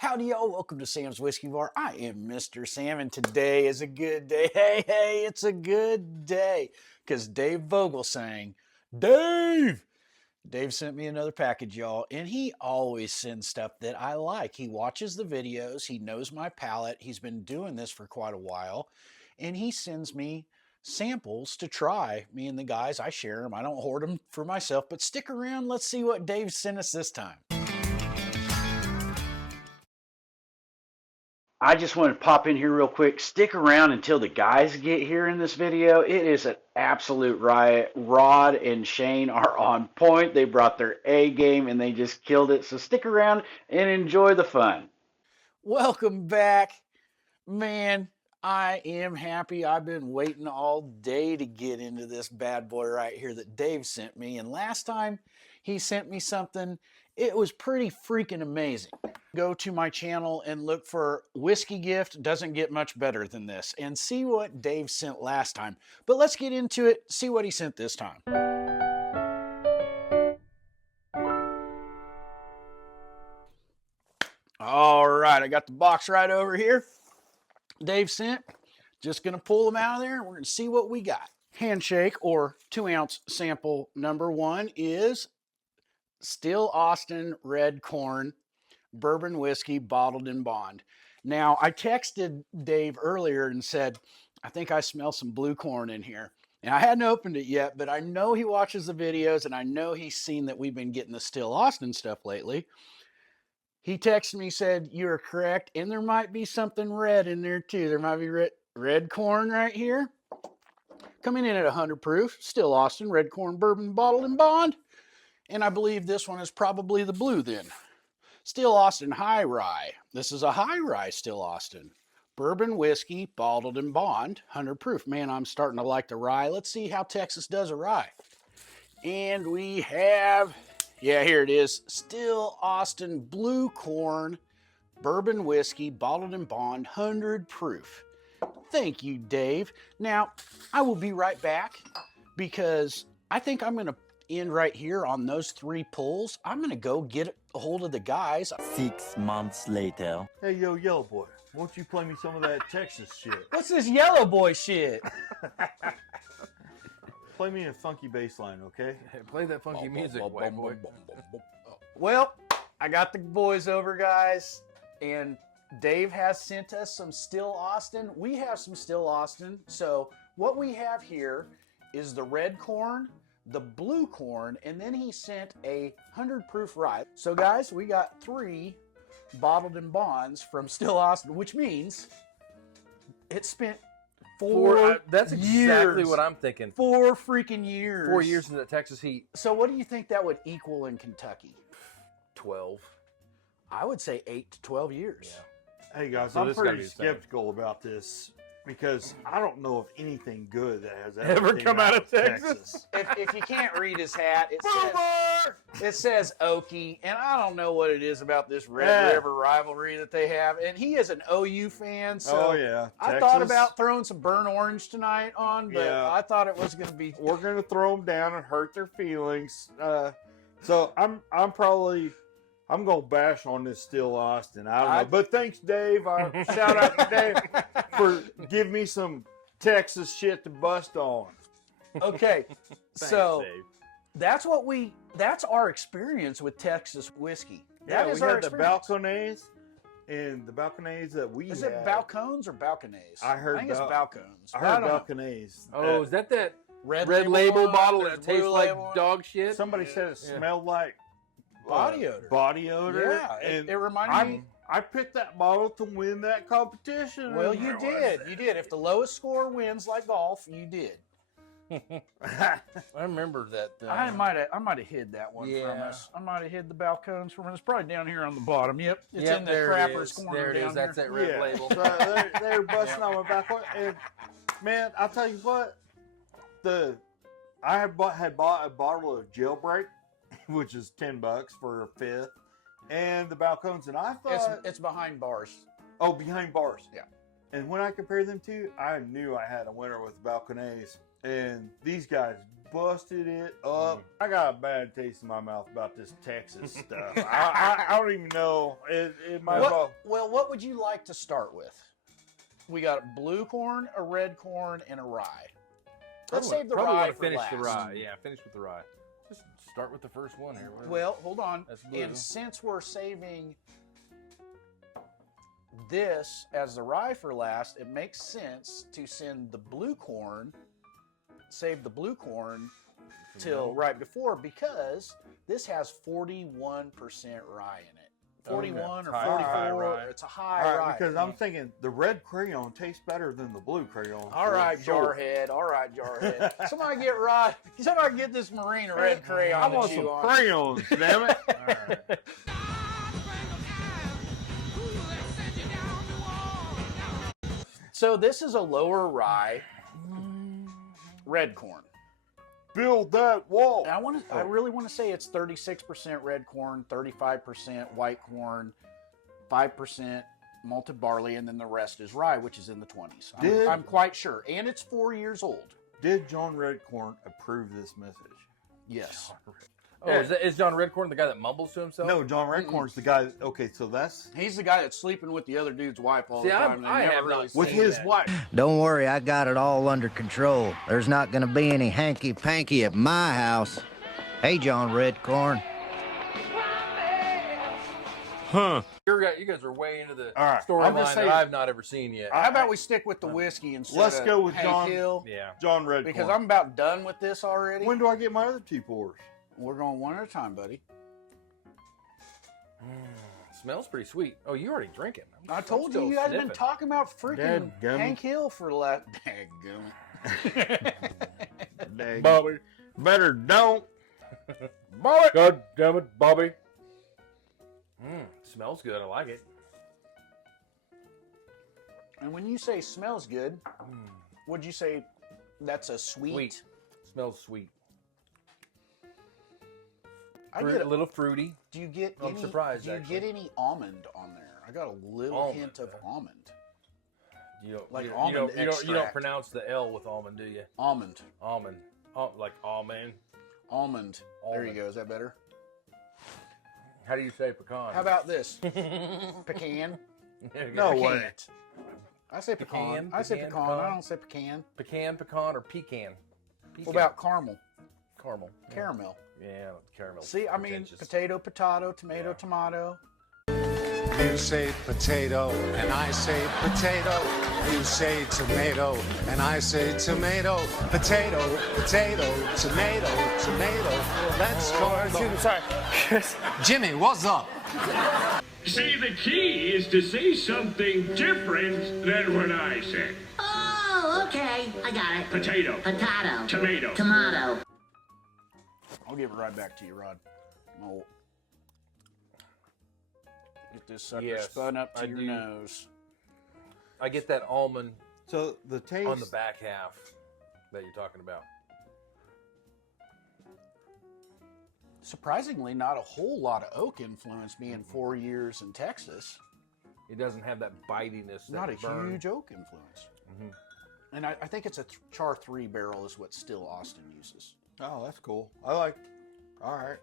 Howdy y'all, welcome to Sam's Whiskey Bar. I am Mr. Sam and today is a good day. Hey, it's a good day. Because Dave Vogel sang, Dave! Dave sent me another package, y'all, and he always sends stuff that I like. He watches the videos, he knows my palate, he's been doing this for quite a while, and he sends me samples to try. Me and the guys, I share them. I don't hoard them for myself, but stick around, let's see what Dave sent us this time. I just want to pop in here real quick. Stick around until the guys get here in this video. It is an absolute riot. Rod and Shane are on point. They brought their A game and they just killed it. So stick around and enjoy the fun. Welcome back. Man, I am happy. I've been waiting all day to get into this bad boy right here that Dave sent me. And last time he sent me something, it was pretty freaking amazing. Go to my channel and look for Whiskey Gift. Doesn't get much better than this. And see what Dave sent last time. But let's get into it, see what he sent this time. All right, I got the box right over here. Dave sent. Just going to pull them out of there and we're going to see what we got. Handshake or 2-ounce sample number 1 is Still Austin Red Corn Bourbon Whiskey bottled in bond. Now, I texted Dave earlier and said, I think I smell some blue corn in here. And I hadn't opened it yet, but I know he watches the videos and I know he's seen that we've been getting the Still Austin stuff lately. He texted me, said, you're correct, and there might be something red in there too. There might be red corn right here. Coming in at 100 proof, Still Austin Red Corn Bourbon bottled in bond. And I believe this one is probably the blue then. Still Austin High Rye. This is a high rye Still Austin. Bourbon whiskey, bottled in bond, 100 proof. Man, I'm starting to like the rye. Let's see how Texas does a rye. And we have, yeah, here it is. Still Austin Blue Corn, Bourbon whiskey, bottled in bond, 100 proof. Thank you, Dave. Now, I will be right back because I think I'm going to end right here on those 3 pulls. I'm gonna go get a hold of the guys. 6 months later. Hey, yo, yellow boy, won't you play me some of that Texas shit? What's this yellow boy shit? Play me a funky bass line, okay? Hey, play that funky music, white boy. Well, I got the boys over, guys, and Dave has sent us some Still Austin. We have some Still Austin. So what we have here is the red corn, the blue corn, and then he sent a 100 proof rye. So guys, we got 3 bottled in bonds from Still Austin, which means it spent 4 That's exactly years. what I'm thinking. 4 freaking years. 4 years in the Texas heat. So what do you think that would equal in Kentucky? 12. I would say 8 to 12 years. Yeah. Hey, guys, So I'm this gotta pretty be the same. skeptical about this because I don't know of anything good that has Ever came come out of Texas? If you can't read his hat, it says OKIE, and I don't know what it is about this Red River rivalry that they have. And he is an OU fan, so Oh, yeah. I thought about throwing some burnt orange tonight on, but Yeah. I thought it was going to be. We're going to throw them down and hurt their feelings. So I'm going to bash on this Still Austin. I don't know. But thanks, Dave. Shout out to Dave for giving me some Texas shit to bust on. Okay, so Dave. that's our experience with Texas whiskey. Yeah, That is we our had the experience. balconies, and the balconies that we Is had. it balcones or balconies? I heard think it's balcones. I but heard don't know. balconies. Oh, is that Red red label one, bottle there's that blue tastes like label one. dog shit? Somebody said it Yeah. smelled like Body odor. Body odor. Yeah, and it reminded me. I picked that bottle to win that competition. Well, you did. You did. If the lowest score wins, like golf, you did. I remember that. I might have hid that one from Yeah. us. I might have hid the balcones from us. It's probably down here on the bottom. Yep, it's Yep, in the there it crapper's is. corner There it down is. That's here. that red Yeah. label. So they're busting on my back. And man, I'll tell you what. I had bought a bottle of Jailbreak, which is $10 for a 5th, and the balcones, and I thought It's behind bars. oh, behind bars. Yeah. And when I compared them to, I knew I had a winner with balconies. And these guys busted it up. I got a bad taste in my mouth about this Texas stuff. I don't even know. It might as well. Well, what would you like to start with? We got a blue corn, a red corn, and a rye. Let's save the rye for finish last. the rye. Yeah, finish with the rye. Just start with the first one here. Whatever. Well, hold on. That's blue. And since we're saving this as the rye for last, it makes sense to send the blue corn, save the blue corn till right before, because this has 41% rye in it. 41 or 44. High. It's a high All right, rye. because I'm thinking the red crayon tastes better than the blue crayon. All right, Jarhead. All right, Jarhead. Somebody get rye. Somebody get this marine red crayon. I want to some chew on. crayons, damn it. All right. So this is a lower rye red corn. Build that wall. And I really want to say it's 36% red corn, 35% white corn, 5% malted barley, and then the rest is rye, which is in the 20s. I'm quite sure. And it's 4 years old. Did John Redcorn approve this message? Yes. Oh, is John Redcorn the guy that mumbles to himself? No, John Redcorn's the guy. Okay, so that's He's the guy that's sleeping with the other dude's wife all the See, time. I have not with seen his that. wife. Don't worry, I got it all under control. There's not gonna be any hanky-panky at my house. Hey, John Redcorn. Huh. You guys are way into the All right, I'm storyline just that saying- I've not ever seen yet. How about we stick with the whiskey instead Let's of go with Hank John. Hill? Yeah. John Redcorn. Because I'm about done with this already. When do I get my other two pours? We're going one at a time, buddy. Smells pretty sweet. Oh, you already drinking? I told you, you guys been talking about freaking Dadgummit. Hank Hill for the last. Dadgummit. Dang. Bobby. Better don't. Bobby. God damn it, Bobby. Smells good. I like it. And when you say smells good, would you say that's a sweet? Sweet. Smells sweet. I Fruit, get a little fruity. Do you get I'm any? surprised, Do you actually. get any almond on there? I got a little Almond, hint of almond. You don't Like you, almond you don't extract. pronounce the L with almond, do you? Almond. Almond. Like almond. Almond. There you Almond. go. Is that better? How do you say pecan? How about this? Pecan. There you No go. way. Can't. I say pecan. Pecan, I say pecan, pecan. pecan. I don't say pecan. Pecan, or pecan? What about caramel? caramel? Caramel. Yeah, caramel. See, I mean, potato, tomato, tomato. You say potato, and I say potato. You say tomato, and I say tomato. Potato, potato, tomato, tomato. Let's go. Sorry. Jimmy, what's up? See, the key is to say something different than what I said. Oh, okay. I got it. Potato. Potato. Tomato. Tomato. I'll give it right back to you, Rod. Oh. Get this sucker Yes, spun up to I your do. nose. I get that almond So the taste on the back half that you're talking about. Surprisingly, not a whole lot of oak influence being 4 years in Texas. It doesn't have that bitiness. That Not a burn. huge oak influence. Mhm. And I think it's a Char 3 barrel is what Still Austin uses. Oh, that's cool. I like. All right.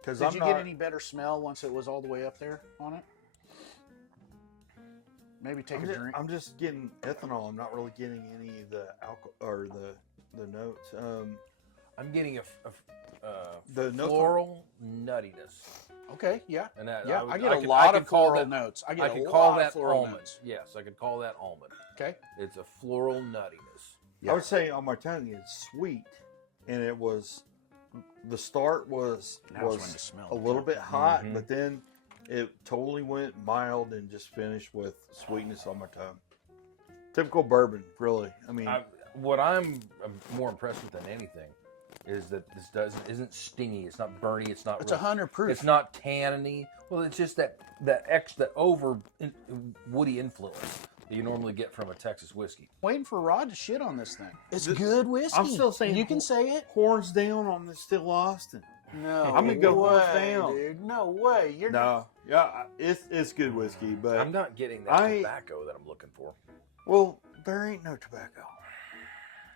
Because Did I'm you not. get any better smell once it was all the way up there on it? Maybe take a drink. I'm just getting ethanol. I'm not really getting any of the alcohol or the notes. I'm getting The notes floral nuttiness, Okay, yeah. and that, Yeah, I get I a could- lot I could of call floral that- notes. I I get a could lot call of that floral almond. notes. Yes, I could call that almond. Okay. It's a floral nuttiness. Yeah. I would say on my tongue it's sweet, and it was. The start was Now it's when to smell a it. little bit hot, Mhm. but then it totally went mild and just finished with sweetness on my tongue. Typical bourbon, really. I mean, What I'm more impressed with than anything is that this isn't stingy. It's not burny. It's not. It's 100 proof. It's not tanniny. Well, it's just that over woody influence that you normally get from a Texas whiskey. Waiting for Rod to shit on this thing. It's This- good whiskey. I'm still saying you can say it. horns down on the Still Austin. No, I'm gonna go horns way, down. dude. No way. You're No, yeah, it's good whiskey, but I'm not getting that I- tobacco that I'm looking for. well, there ain't no tobacco.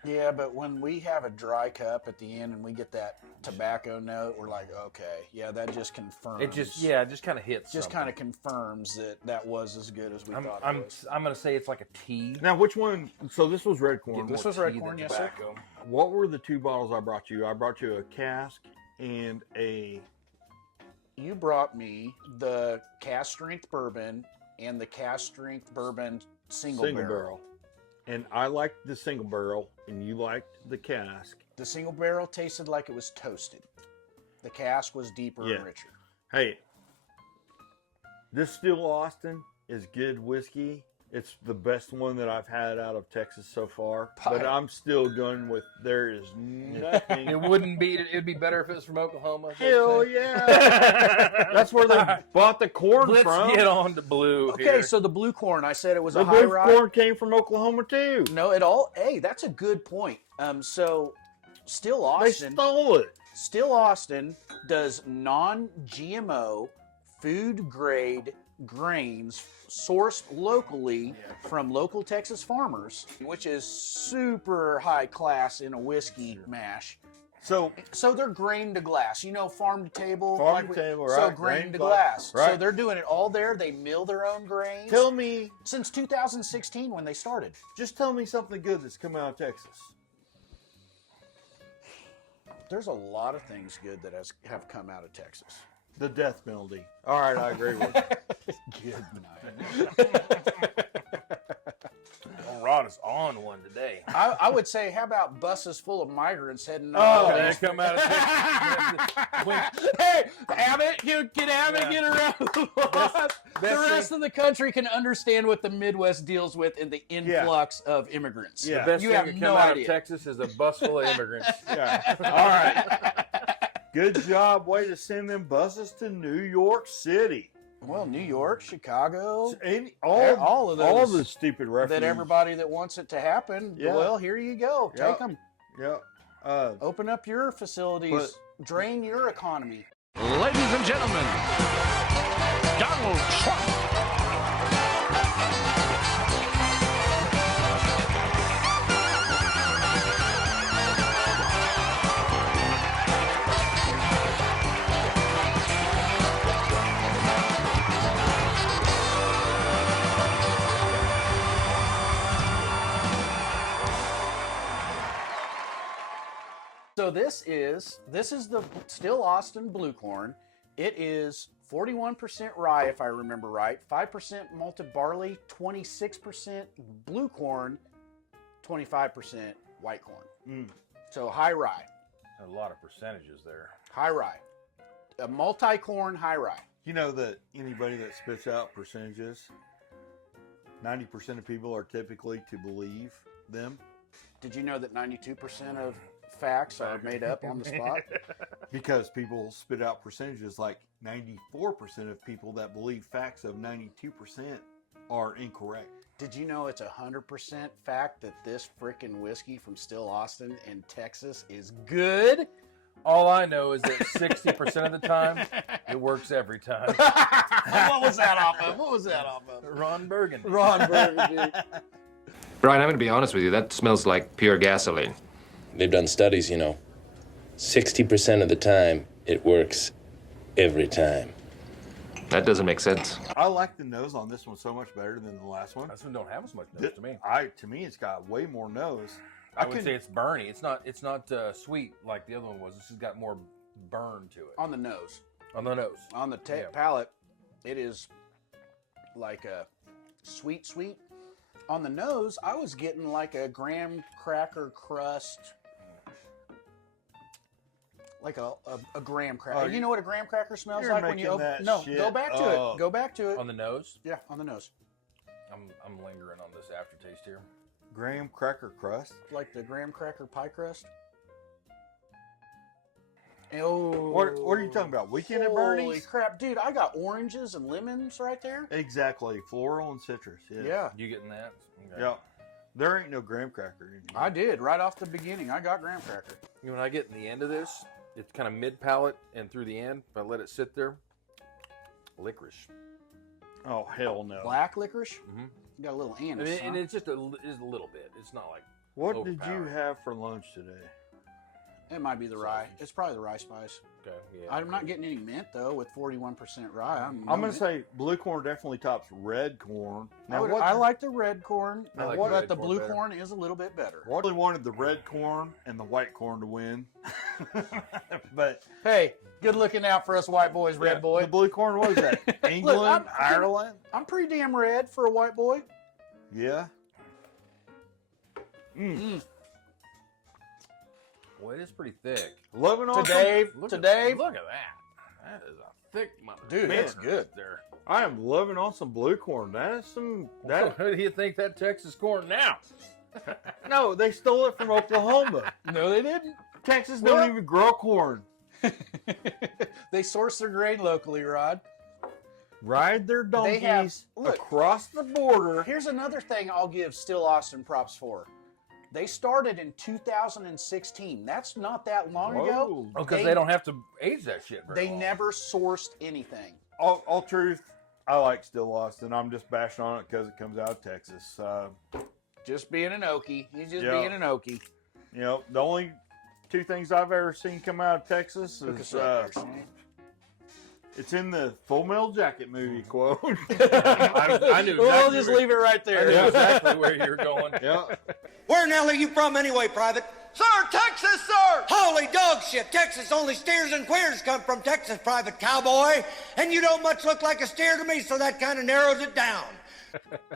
Yeah, but when we have a dry cup at the end and we get that tobacco note, we're like, okay, yeah, that just confirms. It just kind of hits. Just kind of confirms that was as good as we thought it was. I'm gonna say it's like a tea. Now, which one? So this was red corn. This was red corn, yes, sir. What were the 2 bottles I brought you? I brought you a cask and a... You brought me the cask strength bourbon and the cask strength bourbon single barrel. And I liked the single barrel, and you liked the cask. The single barrel tasted like it was toasted. The cask was deeper and richer. Hey, this Still Austin is good whiskey. It's the best one that I've had out of Texas so far. But I'm still going with there is nothing. It wouldn't be. It'd be better if it was from Oklahoma. Hell yeah! That's where they bought the corn Let's from. get on to blue. Okay, here. so the blue corn, I said it was The a high blue rye. corn came from Oklahoma too. No, it all. Hey, that's a good point. So, Still They Austin. stole it. Still Austin does non-GMO, food-grade grains sourced locally from local Texas farmers, which is super high class in a whiskey mash. So they're grain to glass, farm to table. Farm to table, right. So grain to glass. Right. So they're doing it all there. They mill their own grains. tell me, Since 2016 when they started. just tell me something good that's come out of Texas. There's a lot of things good that have come out of Texas. The death penalty. All right, I agree with you. Good night. Well, Rod is on one today. I would say, how about buses full of migrants heading They come out of Texas. Hey, Abbott, get Abbott, get around the rest of the country can understand what the Midwest deals with in the influx of immigrants. Yeah. The best You thing have that no come out idea. of Texas is a bus full of immigrants. Yeah. All right. Good job. Way to send them buses to New York City. Well, New York, Chicago, All of all those the stupid references. that everybody that wants it to happen, Yeah. well, here you go. Yeah. Take them. Yeah. Open up your facilities. Drain your economy. Ladies and gentlemen, Donald Trump. So this is the Still Austin Blue Corn. It is 41% rye, if I remember right, 5% malted barley, 26% blue corn, 25% white corn. So high rye. A lot of percentages there. High rye. A multi-corn high rye. You know that anybody that spits out percentages, 90% of people are typically to believe them. Did you know that 92% of facts are made up on the spot? Because people spit out percentages like 94% of people that believe facts of 92% are incorrect. Did you know it's 100% fact that this frickin' whiskey from Still Austin in Texas is good? All I know is that 60% of the time, it works every time. What was that off of? Ron Burgundy. Ron Burgundy. Brian, I'm going to be honest with you. That smells like pure gasoline. They've done studies, 60% of the time, it works every time. That doesn't make sense. I like the nose on this one so much better than the last one. This one don't have as much nose to me. To me, it's got way more nose. I would say it's burny. It's not sweet like the other one was. This has got more burn to it. On the nose. On the nose. On the palate, it is like a sweet. On the nose, I was getting like a graham cracker crust. Like a graham cracker. You know what a graham cracker smells You're like when you making open? that No, shit go back to up. it. Go back to it. On the nose? Yeah, on the nose. I'm lingering on this aftertaste here. Graham cracker crust. Like the graham cracker pie crust. Oh. What are you talking about? Weekend at Bernie's? Holy crap, dude! I got oranges and lemons right there. Exactly, floral and citrus. Yeah. You getting that? Okay. Yeah. There ain't no graham cracker in here. I did right off the beginning. I got graham cracker. When I get in the end of this, it's kind of mid palate and through the end. If I let it sit there, licorice. Oh hell no. Black licorice. Mm-hmm. You got a little anise. And it's just a little bit. It's not like. What did you overpowering. have for lunch today? It might be the rye. It's probably the rye spice. Okay, yeah. I'm not getting any mint though with 41% rye. I'm gonna say blue corn definitely tops red corn. Now, I like the red corn, I like but the red the corn blue better. corn is a little bit better. I really wanted the red corn and the white corn to win, but Hey, good looking out for us white boys, red boy. the blue corn was that England, I'm- Ireland. I'm pretty damn red for a white boy. Yeah. Well, it is pretty thick. Loving on To Dave, Look to at, Dave. Look at that. That is a thick mother. Dude, Man. it's good. There. I am loving on some blue corn. That is some. That Who do you think that Texas corn now? no, they stole it from Oklahoma. No, they didn't. Texas What? don't even grow corn. They source their grain locally, Rod. Ride their They have- donkeys look. across the border. Here's another thing I'll give Still Austin props for. They started in 2016. That's not that long ago. Whoa. Because they don't have to age that shit very They long. never sourced anything. All truth, I like Still Austin. I'm just bashing on it because it comes out of Texas. Just being an Okie. He's just Yeah. being an Okie. You know, the only two things I've ever seen come out of Texas Look is us up there, Shane. it's in the Full Metal Jacket movie quote. I knew exactly We'll just leave it right I there. knew exactly where you're going. Yeah. Where in the hell are you from anyway, Private? Sir, Texas, sir! Holy dog shit! Texas, only steers and queers come from Texas, Private Cowboy. And you don't much look like a steer to me, so that kind of narrows it down.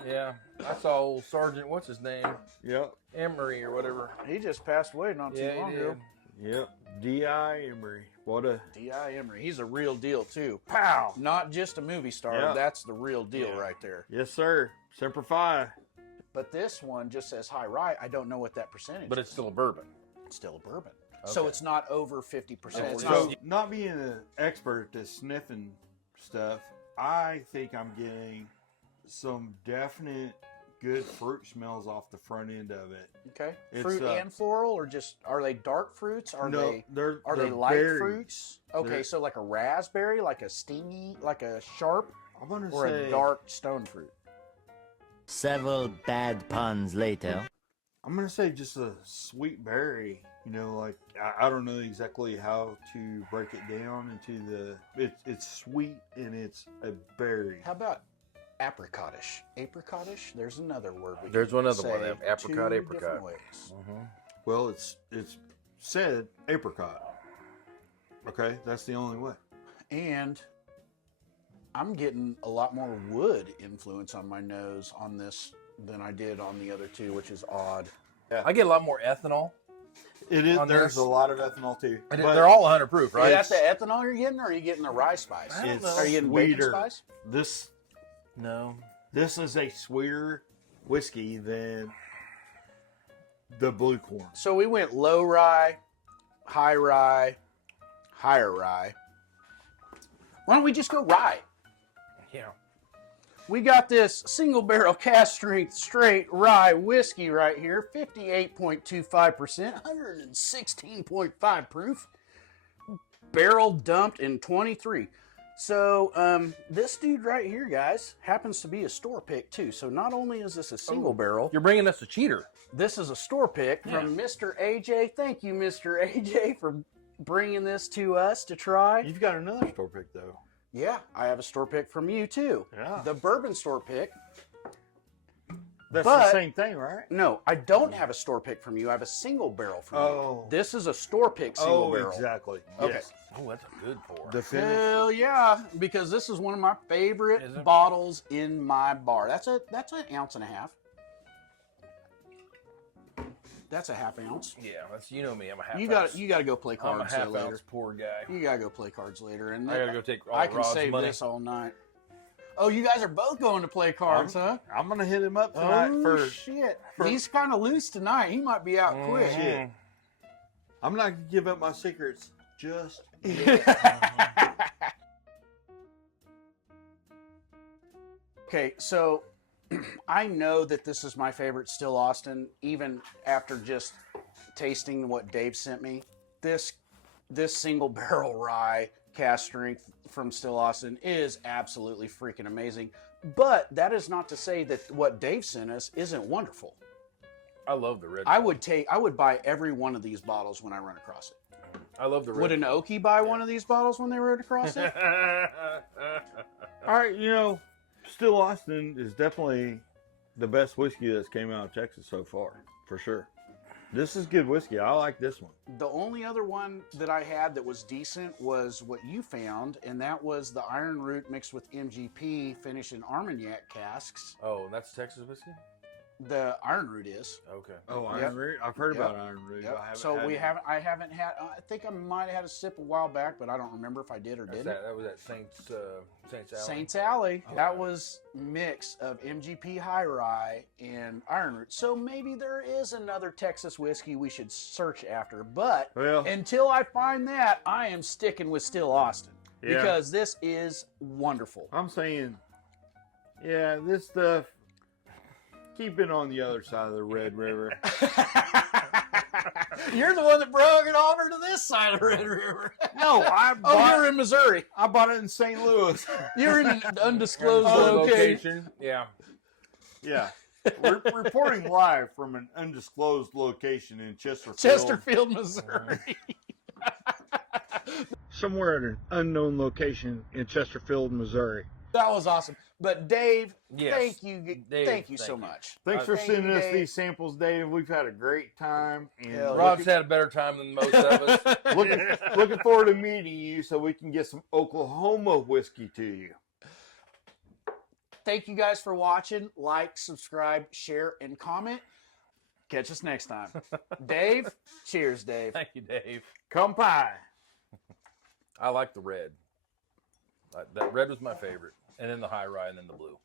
Yeah. I saw old Sergeant, what's his name? Yep. Emery or whatever. He just passed away not too Yeah, long he ago. did. Yep. D.I. Emery. What a D.I. Emery. He's a real deal, too. pow. Not just a movie star. Yeah. That's the real deal Yeah. right there. Yes, sir. Semper Fi. But this one just says high rye. I don't know what that percentage But is. it's still a bourbon. It's still a bourbon. So Okay. it's not over 50%. Oh, It's So, not- not being an expert at sniffing stuff, I think I'm getting some definite good fruit smells off the front end of it. okay. It's, Fruit and floral, or just are they dark fruits? Are they they're light berry. fruits? Okay, They're- so like a raspberry, like a stingy, like a sharp, I'm gonna or say a dark stone fruit. Several bad puns later. I'm gonna say just a sweet berry. You know, like I don't know exactly how to break it down into the. It's sweet and it's a berry. How about apricotish? Apricotish? There's another word. There's one other one, say apricot, two apricot. different ways. Well, it's said apricot. Okay, that's the only way. And I'm getting a lot more wood influence on my nose on this than I did on the other two, which is odd. I get a lot more ethanol. It is. On There's this- a lot of ethanol too. And but they're all 100 proof, right? Is that the ethanol you're getting, or are you getting the rye spice? I don't it's know. Are you getting bacon sweeter. spice? No. This is a sweeter whiskey than the blue corn. So we went low rye, high rye, higher rye. Why don't we just go rye? Yeah. We got this single barrel cast strength straight rye whiskey right here, 58.25%, 116.5 proof, barrel dumped in 23. So this dude right here, guys, happens to be a store pick too. So not only is this a single barrel, You're bringing us a cheater. this is a store pick from Mr. AJ. Thank you, Mr. AJ, for bringing this to us to try. You've got another store pick though. Yeah, I have a store pick from you too. Yeah. The bourbon store pick. That's But- the same thing, right? No, I don't have a store pick from you. I have a single barrel from Oh. you. This is a store pick single barrel. exactly. Okay. Yes. Oh, that's a good pour. The finish. Hell yeah, because this is one of my favorite Is it? bottles in my bar. That's an ounce and a half. That's a half ounce. Yeah, that's you know me. I'm a half. You ounce. got to go play I'm a cards half later. ounce poor guy. You gotta go play cards later, and I gotta go take all I can Rod's save money. this all night. Oh, you guys are both going to play cards, huh? I'm gonna hit him up tonight Oh for shit! for- He's kind of loose tonight. He might be out quick. shit. I'm not gonna give up my secrets just Okay, so I know that this is my favorite Still Austin, even after just tasting what Dave sent me. This single barrel rye cast strength from Still Austin is absolutely freaking amazing. But that is not to say that what Dave sent us isn't wonderful. I love the red. I would buy every one of these bottles when I run across it. I love the red. Would an OKIE buy one of these bottles when they run across it? All right, Still Austin is definitely the best whiskey that's came out of Texas so far, for sure. This is good whiskey. I like this one. The only other one that I had that was decent was what you found, and that was the Iron Root mixed with MGP, finished in Armagnac casks. Oh, and that's Texas whiskey? The Iron Root is. Okay. Oh, Iron Root? I've heard about Iron Root. Yep. I haven't So had it. I haven't had, I think I might have had a sip a while back, but I don't remember if I did or didn't. That was at Saints Alley. Saints Alley. Oh, that was mix of MGP High Rye and Iron Root. So maybe there is another Texas whiskey we should search after. But until I find that, I am sticking with Still Austin because this is wonderful. I'm saying, this stuff, keep it on the other side of the Red River. You're the one that brought it over to this side of the Red River. No, you're in Missouri. I bought it in St. Louis. You're in an undisclosed location. Yeah. Yeah. We're reporting live from an undisclosed location in Chesterfield, Missouri. Somewhere at an unknown location in Chesterfield, Missouri. That was awesome. But Dave, Yes. thank you Dave, so much. Thanks for Thank sending you, us Dave. these samples, Dave. We've had a great time. And Rob's had a better time than most of us. looking forward to meeting you so we can get some Oklahoma whiskey to you. Thank you guys for watching. Like, subscribe, share, and comment. Catch us next time. Dave, cheers, Dave. Thank you, Dave. Come pie. I like the red. That red was my favorite. And then the high rye and then the blue.